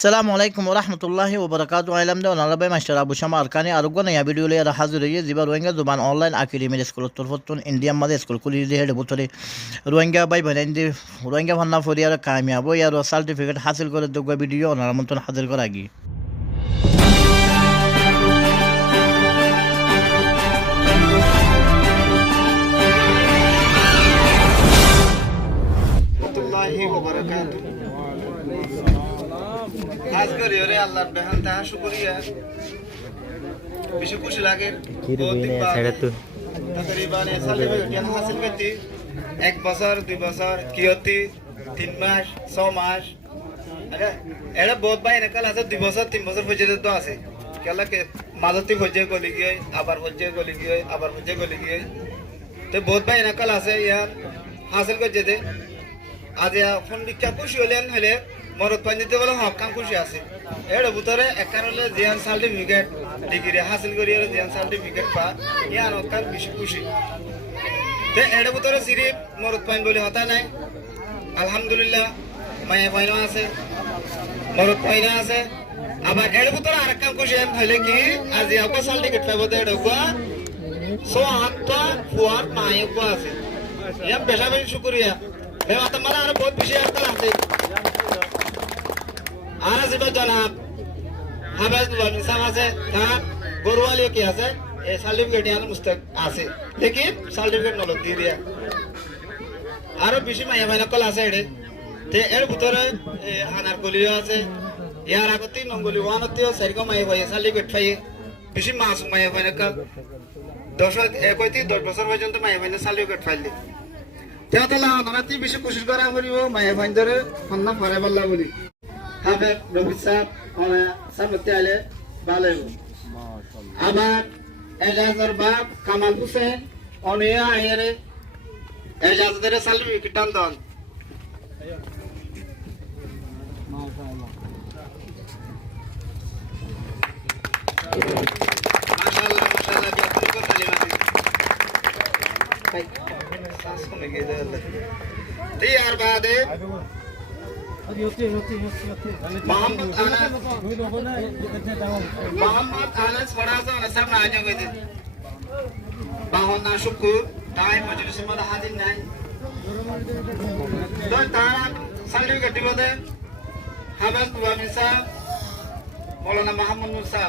Assalamu alaikum warahmatullahi wabarakatuh. Ailamda onalabai master Abu Shama Arkani arugana ya video le hazir ye ziba Rohingya zuban online academy school turfotun India made school kuli de head butore Rohingya bai banandi Rohingya bhanna foriya kamyabo ya certificate hasil kore dogwa video onar mantun hazir koragi খাস করে ওরে আল্লাহর বেহান তাহা শুকরিয়া বেশি খুশি লাগে তাদের ইবানে সার্টিফিকেট জ্ঞান হাসিল করতে 1 বছর 2 বছর কি হতি 3 মাস 6 মাস আরে এরা বহুত ভাই না কাল আছে 2 বছর 3 বছর পর্যন্ত তো আছে কেলা কে মাদতি হজে গলি গিয়ে আবার হজে গলি গিয়ে আবার হজে গলি গিয়ে তো বহুত ভাই না কাল আছে ইয়ার হাসিল করে যেতে আজ ফোন লিখা খুশি হলেন হলে মরদ পাঞ্জিতে বলে হকাম খুশি আছে এর ভিতরে একার হলে জিয়ান সার্টিফিকেট ডিগ্রি হাসিল করি জিয়ান সার্টিফিকেট পা ইয়ান হকাম বেশি খুশি তে এর ভিতরে সিরিফ মরদ পাইন বলে হতা নাই আলহামদুলিল্লাহ মায়া পাইনা আছে মরদ পাইনা আছে আবার এর ভিতরে আরেক খুশি হলে কি আজ ইয়াকে সার্টিফিকেট পাবো তে এডগা সো হাতটা ফুয়ার মায়কো আছে ইয়া বেশা বেশি শুকরিয়া मैं तुम्हारा और बहुत विषय आता है आना सिर्फ जनाब हमें दुआनी सामा से कहाँ गोरवालियों की आसे ये सर्टिफिकेट यानी मुस्तक आसे लेकिन सर्टिफिकेट नॉलेज दी दिया आरो विषय में ये वाला कल आसे इधर ते एर बुतरे हानार गोलियों आसे यार आगती नंगोली वानती हो सर को मैं ये सर्टिफिकेट फाये विषय मासूम मैं ये वाला कल 10 বছর পর্যন্ত मैं ये वाला सर्टिफिकेट फाइल তেতলা নাতি বেশি কোশিশ করা করিব মায়ে ভাইন্দরে হন্না ফরে বল্লা বলি হাবে রবি সাহেব ওনা সামতে আলে ভালো মাশাআল্লাহ আবার এজাজর বাপ কামাল হোসেন অনিয়া আইরে এজাজদের সার্টিফিকেট টান দন মাশাআল্লাহ মাশাআল্লাহ মাশাআল্লাহ বিয়াকুল কো তালিমাতি तैयार बाद है मोहम्मद आनस बड़ा सा नसब ना आने गए थे बाहोना शुक्र टाइम मजलिस में हाजिर नहीं तो तारा सर्टिफिकेट दिवदे हाबस बुआमी साहब मौलाना मोहम्मद मुसा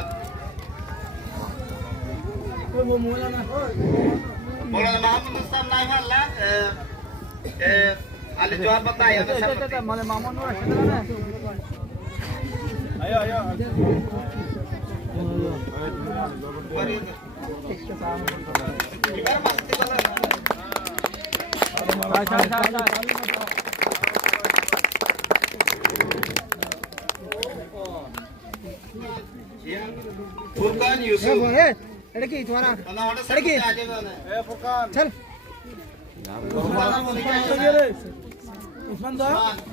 मौलाना मोहम्मद मुसा नाम अल्लाह आले जवाब बताया ना सब माने मामून नो रखना ना आयो फुरकान यूसुफ এটা কি তোমারা এটা কি এ ফুরকান চল उस्मान दा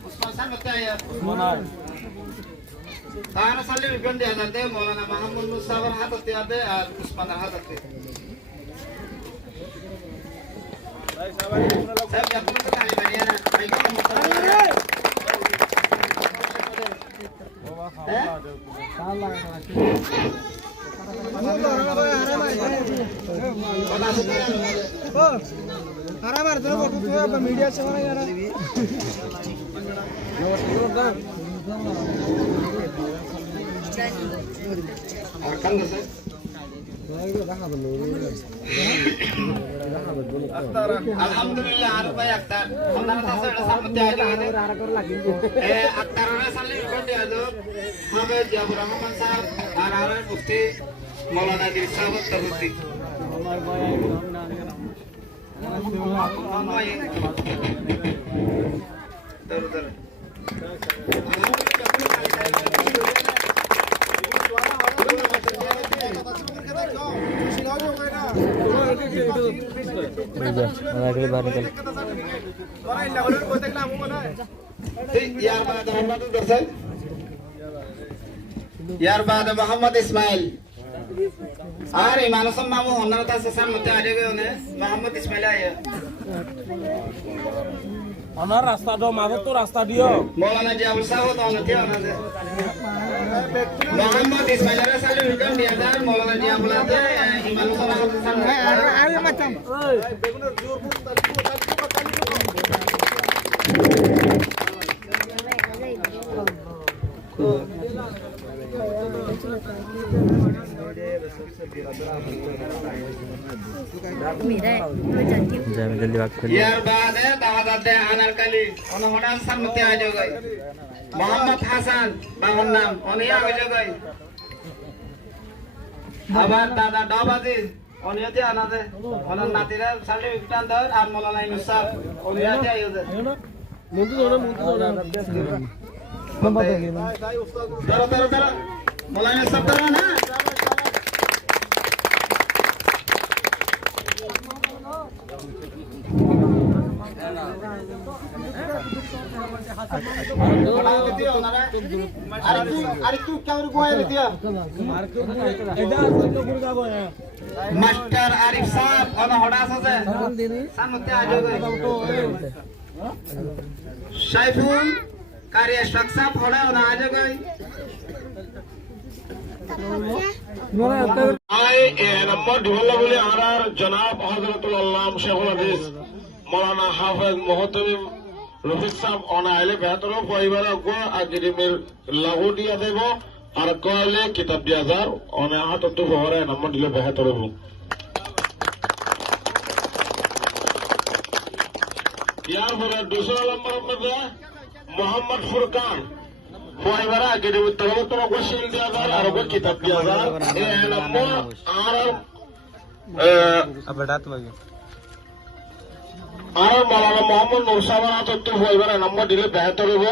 उस्मान साहब बताया यार उस्मान ताना साले विकन दे जाते मौलाना मोहम्मद मुसावर हाथ आते और उस्मान हाथ आते साहब या तुम कहानी बनिया ना भाई को हरामार तो फोटो तो अब मीडिया से बना यार अल्हम्दुलिल्लाह आर भाई अख्तर हमरा तासे सामते आइले ए अख्तर रे साले रिकॉर्ड दिया दो हमें जब रहमान साहब आर मुफ्ती मौलाना दिल साहब तबती हमार भाई यार बाद मोहम्मद इस्माइल अरे मानसम मामू होना था सामने आ जाएगा उन्हें मोहम्मद इस्माइल आया আমার রাস্তা দাও মাঝে তো রাস্তা দিও মৌলানা জিয়াউল সাহেব তো অনতি অনাদে মোহাম্মদ ইসমাইল সালে রিটার্ন দিয়া যায় মৌলানা জিয়াউল আদে ইমাম সাহেব সামনে আরে মাচাম বেগুনের জোর यार बाद है दावत है अनारकली उन्होंने सम्मति आ जो गई मोहम्मद हसन बावन नाम उन्हें आ जो गई আবার দাদা ডবাজি উনিতে আনাদে ওনার নাতিরা সালে বিকটান ধর আর মৌলানা ইনুসাব উনিতে আইওদে মুন্টু ধরে ধরো মৌলানা ইনুসাব ধরো না মাস্টার আরিফ সাহেব ওনা হড়াস আছে সামনে আজো সাইফুল কারিয়া শখসাব হড়া ওনা আজো গই আই নম্বর ঢোলা বলে আর জনাব হযরতুল আল্লাহ শেখুল হাদিস মাওলানা হাফেজ মুহতামিম রফিক সাহেব অনাইলে বেহতর পরিবার গো আজরিমের লাগু দিয়া দেব আর কইলে কিতাব দিয়া যার অনা হাতত হরে নম্বর দিলে বেহতর হবো ইয়ার পরে 200 নম্বর মধ্যে মোহাম্মদ ফুরকান পরিবার আজরিমের তরফ গোশিল দিয়া যার আর গো কিতাব দিয়া যার এই নম্বর আর আবার রাত লাগে আর মৌলানা মোহাম্মদ নৌসাবানা তত্ত্ব হইবার নম্বর দিলে বেহতর হইব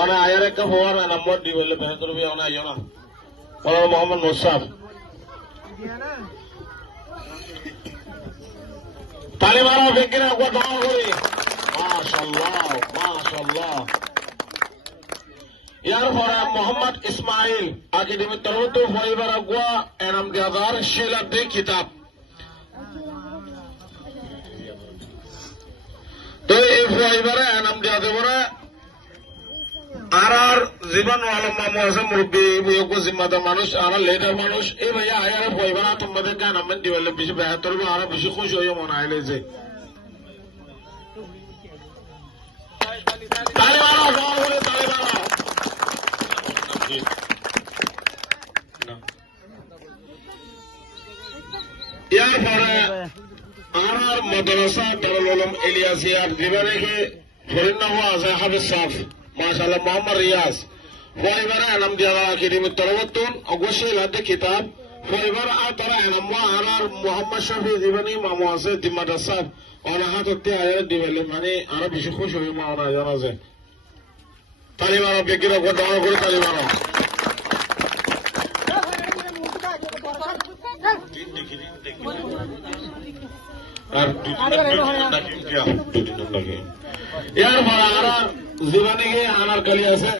অনে আয়ার একটা হওয়ার নম্বর দিলে বেহতর হইব অনে আইও না মৌলানা মোহাম্মদ নৌসাব তালিবানা বিজ্ঞান একবার দোয়া করি মাশাআল্লাহ মাশাআল্লাহ ইয়ার পরে মোহাম্মদ ইসমাইল একাডেমির তরফ হইবার আগুয়া এনাম দেওয়ার শিলাব্দি কিতাব তো এই ফাইবারে এনাম দিয়া দেব না আর জীবন আলম্মা মহাসে মুরব্বী বিয়োগ জিম্মাদার মানুষ আর লেটার মানুষ এই ভাইয়া আয়ার ফাইবারা তোমাদের গান আমি দিবেলে বেশি বেহতর হবে আর বেশি খুশি হয়ে মনে আইলে যে তালি মারো গাও বলে তালি মারো ইয়ার পরে আর মাদ্রাসা দারুল উলুম ইলিয়াসিয়ার জীবনে ফরিন্না হওয়া আছে হাফেজ সাহেব মাশাআল্লাহ মোহাম্মদ রিয়াজ ফাইবারে এনাম দিয়া একাডেমির তরফতুন অবশ্যই লাদে কিতাব ফাইবার আর তারা এনাম আর মোহাম্মদ শফি জীবনী মামু আছে দিমাদা সাহেব ওনা হাততে আয়া দিবেলে মানে আর বেশি খুশি হই মা ওনা জানা যায় তালিবান বেকিরা কো দাও করে তালিবান আর দুদিন ইয়ার পর আর জীবনে আনার কালি আছে